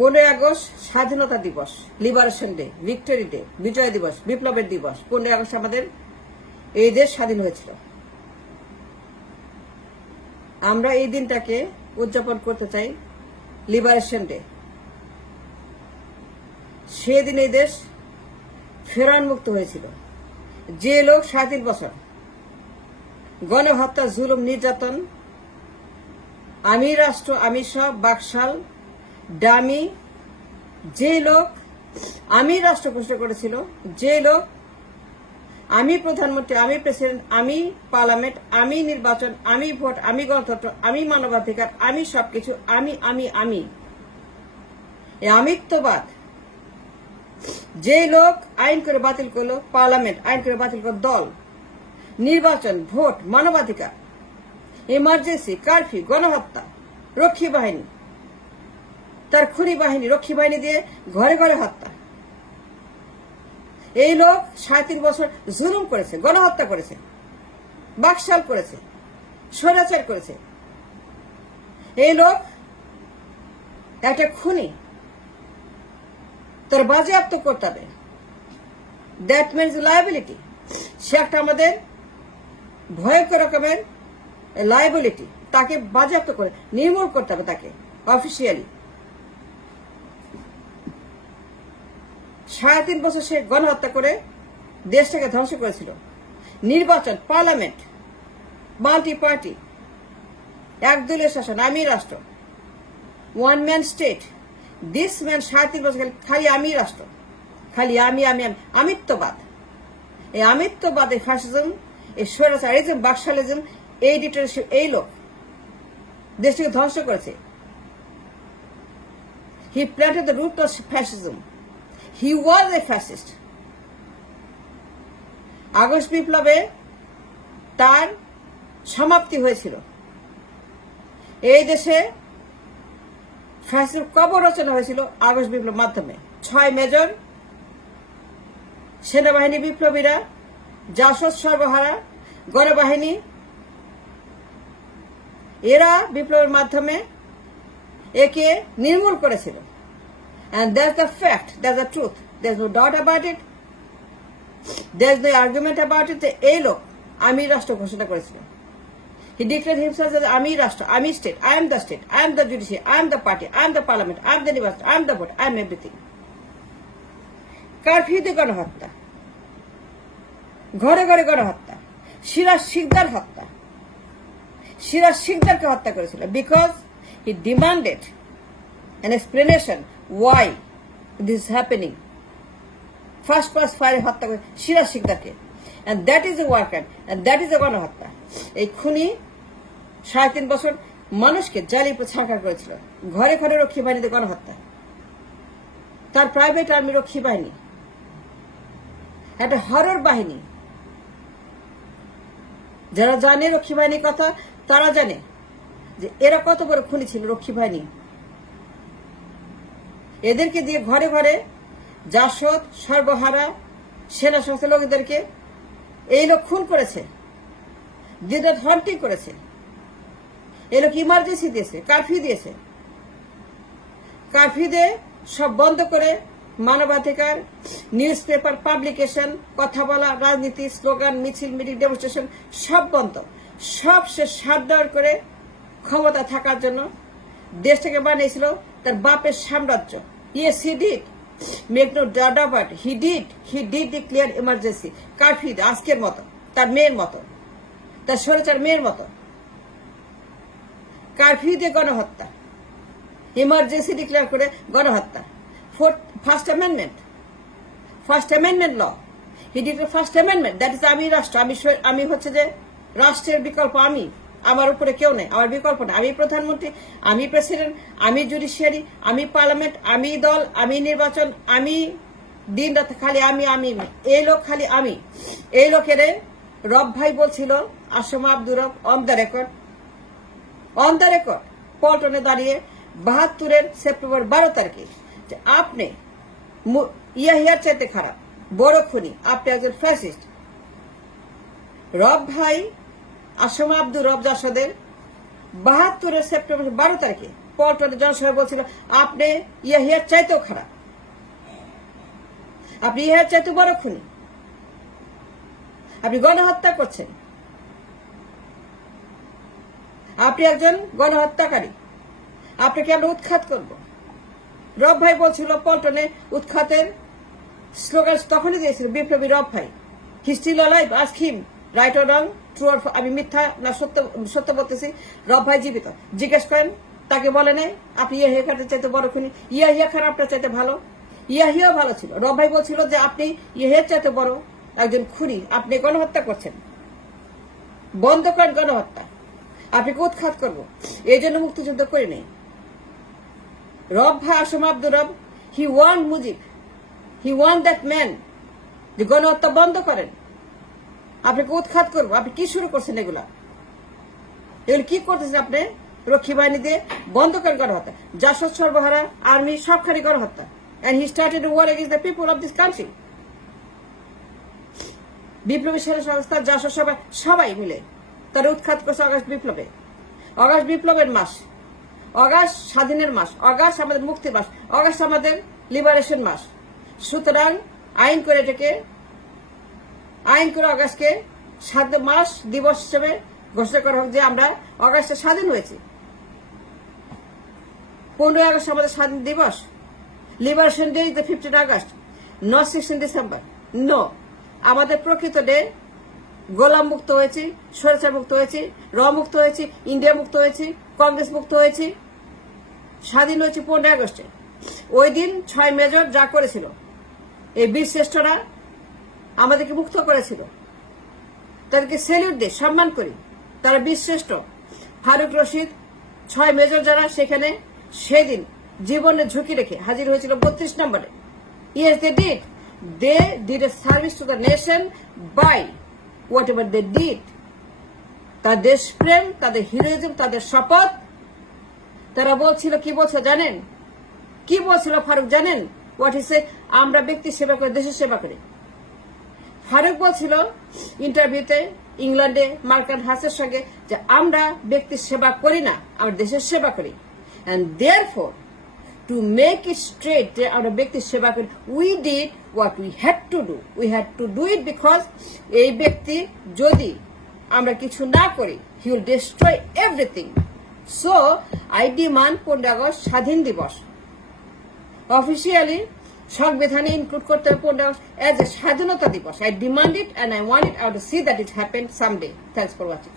15 August স্বাধীনতা দিবস, liberation day, victory day, বিজয় দিবস, বিপ্লবের দিবস। 15 আগস্ট আমাদের এই দেশ স্বাধীন হয়েছিল। আমরা এই দিনটাকে উদযাপন করতে চাই লিবারেশন ডে। সেদিন এই দেশ ফেরান মুক্ত হয়েছিল। যে লোক 37 বছর গণহত্যা, জুলুম, নির্যাতন, আমি রাষ্ট্র, আমি সব, বাকশাল, ডামি, যে লোক আমি রাষ্ট্র ঘোষণা করেছিল, যে লোক আমি প্রধানমন্ত্রী, আমি প্রেসিডেন্ট, আমি পার্লামেন্ট, আমি নির্বাচন, আমি ভোট, আমি গণতন্ত্র, আমি মানবাধিকার, আমি সবকিছু, আমি এই আমিত্ববাদ, যে লোক আইন করে বাতিল করলো পার্লামেন্ট, আইন করে বাতিল করলো দল, নির্বাচন, ভোট, মানবাধিকার, ইমার্জেন্সি, কারফিউ, গণহত্যা, রক্ষী বাহিনী, তার খুনি বাহিনী, রক্ষী বাহিনী দিয়ে ঘরে ঘরে হত্যা। এই লোক 37 বছর জুলুম করেছে, গণহত্যা করেছে, বাকশাল করেছে, স্বৈরাচার করেছে। এই লোক একটা খুনি, তার বাজেয়াপ্ত করতে হবে। That means liability. সে একটা আমাদের ভয়ঙ্কর রকমের লায়াবিলিটি। তাকে বাজেয়াপ্ত করে নির্মূল করতে হবে, তাকে অফিসিয়ালি। 37 বছর সে গণহত্যা করে দেশটাকে ধ্বংস করেছিল। নির্বাচন, পার্লামেন্ট, মাল্টি পার্টি, একদলীয় শাসন, আমি রাষ্ট্র, one man state. This man 37 বছর খালি আমি রাষ্ট্র, খালি আমি, আমিত্ববাদ। এই আমিত্ববাদ, এই ফ্যাসিজম, এই স্বৈরাচারিজম, বাকশালিজম, এই ডিক্টেটরশিপ, এই লোক দেশটাকে ধ্বংস করেছে। He planted the root of fascism. He was a fascist. August বিপ্লবে তার সমাপ্তি হয়েছিল। এই দেশে ফ্যাসিস্ট কবর রচনা হয়েছিল আগস্ট বিপ্লবের মাধ্যমে। 6 মেজর সেনাবাহিনী বিপ্লবীরা, জাসদ, সর্বহারা, গণবাহিনী, এরা বিপ্লবের মাধ্যমে একে নির্মূল করেছিল। And that's the fact, that's the truth. There's no doubt about it. There's no argument about it. এই লোক আমি রাষ্ট্র ঘোষণা করেছিল। He declared himself as আমি রাষ্ট্র, আমি state, I am the state, I am the judiciary, I am the party, I am the parliament, I am the university, I am the vote, I am everything. কারফিউতে গণহত্যা, ঘরে ঘরে গণহত্যা, সিরাজ শিকদার হত্যা। সিরাজ শিকদারকে হত্যা করেছিল because he demanded an explanation why this is happening. First class fire হত্যা করে Siraj শিকদারকে, and that is a war crime, and that is a গণহত্যা। এই খুনি 37 বছর মানুষকে জালিয়ে ছাঁকা করেছিল। ঘরে ঘরে রক্ষী বাহিনীতে গণহত্যা, তার প্রাইভেট আর্মি রক্ষী বাহিনী একটা হরর বাহিনী। যারা জানে রক্ষী বাহিনীর কথা, তারা জানে যে এরা কত বড় খুনি ছিল রক্ষী বাহিনী। এদেরকে দিয়ে ঘরে ঘরে জাসদ, সর্বহারা, সেনা সংস্থা লোকদেরকে এই লোক খুন করেছে, দিনরাত হান্টিং করেছে। এই লোক ইমার্জেন্সি দিয়েছে, কারফিউ দিয়েছে। কারফিউ দিয়ে সব বন্ধ করে মানবাধিকার, নিউজ পেপার, পাবলিকেশন, কথা বলা, রাজনীতি, স্লোগান, মিছিল, মিটিং, ডেমনস্ট্রেশন সব বন্ধ। সব সে শাটডাউন করে ক্ষমতা থাকার জন্য দেশটাকে বানিয়েছিল তার বাপের সাম্রাজ্য। Yes, he did. Make no doubt about it. He did declare emergency. Curfew আজকের মতো, তার মেয়ের মতো, তার স্বৈরাচার মেয়ের মতো। কারফিউ দিয়ে গণহত্যা, ইমার্জেন্সি ডিক্লেয়ার করে গণহত্যা। First amendment law, he declare first amendment, that is আমি রাষ্ট্র, আমি হচ্ছে যে রাষ্ট্রের বিকল্প আমি, আমার উপরে কেউ নেই, আমার বিকল্প না। আমি প্রধানমন্ত্রী, আমি প্রেসিডেন্ট, আমি জুডিশিয়ারি, আমি পার্লামেন্ট, আমি দল, আমি নির্বাচন, আমি দিন রাত খালি আমি। এই লোক খালি আমি। এই লোকের রব ভাই বলছিল, আসমা আব্দুর রব, অন দ্য রেকর্ড পল্টনে দাঁড়িয়ে 72-এর সেপ্টেম্বর 12 তারিখে, যে আপনি ইয়াহিয়ার চাইতে খারাপ, বড় খুনি, আপনি একজন ফ্যাসিস্ট। রব ভাই আসমা আব্দুর রব জাসদের 72-এর সেপ্টেম্বর 12 তারিখে পল্টনের জনসভায় বলছিল আপনি ইয়াহিয়ার চাইতেও খারাপ, আপনি ইয়াহিয়ার চাইতে বড় খুনি, আপনি গণহত্যা করছেন, আপনি একজন গণহত্যাকারী, আপনাকে আমরা উৎখাত করব। রব ভাই বলছিল পল্টনে উৎখাতের স্লোগান তখনই দিয়েছিল বিপ্লবী রব ভাই। He still alive, ask him right or wrong, true or, আমি মিথ্যা না সত্য বলতেছি, রব ভাই জীবিত, জিজ্ঞেস করেন তাকে বলে নাই আপনি ইয়াহিয়া খানের চাইতে বড় খুনি। ইয়াহিয়া খান আপনার চাইতে ভালো, ইয়াহিয়াও ভালো ছিল। রব ভাই বলছিল যে আপনি ইয়াহিয়ার চাইতে বড় একজন খুনি, আপনি গণহত্যা করছেন, বন্ধ করেন গণহত্যা, আপনাকে উৎখাত করবো, এই জন্য মুক্তিযুদ্ধ করে নেই। রব ভাই ASM Abdur Rob, he won Mujib, he won that man, যে গণহত্যা বন্ধ করেন, আপনাকে উৎখাত করবো। আপনি কি শুরু করছেন এগুলা কি করতেছেন আপনি? রক্ষী বাহিনী দিয়ে বন্ধ করেন গণহত্যা, জাসদ সর্বহারা আর্মি সবখানি গণহত্যা। And he started a war against the people of this country. বিপ্লবী সেনা সংস্থা জাসদ সবাই মিলে তারা উৎখাত করছে অগাস্ট বিপ্লবে। অগাস্ট বিপ্লবের মাস, অগাস্ট স্বাধীনের মাস, অগাস্ট আমাদের মুক্তির মাস, অগাস্ট আমাদের লিবারেশন মাস। সুতরাং আইন করে অগাস্টকে মাস দিবস হিসেবে ঘোষণা করা হোক যে আমরা অগাস্টে স্বাধীন হয়েছি। 15 আগস্ট আমাদের স্বাধীন দিবস। Liberation day is the 15 August, not 16 December. No, আমাদের প্রকৃত ডে গোলাম মুক্ত হয়েছি, স্বৈরাচার মুক্ত হয়েছি, র মুক্ত হয়েছি, ইন্ডিয়া মুক্ত হয়েছি, কংগ্রেস মুক্ত হয়েছি, স্বাধীন হয়েছে 15 আগস্টে। ওই দিন 6 মেজর যা করেছিল, এই বীর শ্রেষ্ঠরা আমাদেরকে মুক্ত করেছিল, তাদেরকে স্যালিউট দিই, সম্মান করি, তারা বীর শ্রেষ্ঠ। ফারুক রশিদ 6 মেজর যারা সেখানে সেদিন জীবনের ঝুঁকি রেখে হাজির হয়েছিল 32 নম্বরে। Yes they did, they did a service to the nation by whatever they did. তাদের দেশপ্রেম, তাদের হিরোইজম, তাদের শপথ। তারা বলছিল, কি বলছিল জানেন? কি বলছিল ফারুক জানেন? হোয়াট হি সেড, আমরা ব্যক্তি সেবা করে দেশের সেবা করি। ফারুক বলছিল ইন্টারভিউতে ইংল্যান্ডে মার্কান হাসের সঙ্গে যে আমরা ব্যক্তি সেবা করি না, আমরা দেশের সেবা করি। and therefore to make it straight যে আমরা ব্যক্তি সেবা করি, we did what we had to do. We had to do it because এই ব্যক্তি যদি আমরা কিছু না করি, he will destroy everything. So I demand 15 August স্বাধীন দিবস অফিসিয়ালি সংবিধানে ইনক্লুড করতে হবে 15 আগস্ট as a স্বাধীনতা দিবস. I demand it and I want it. I want to see that it happened someday. Thanks for watching.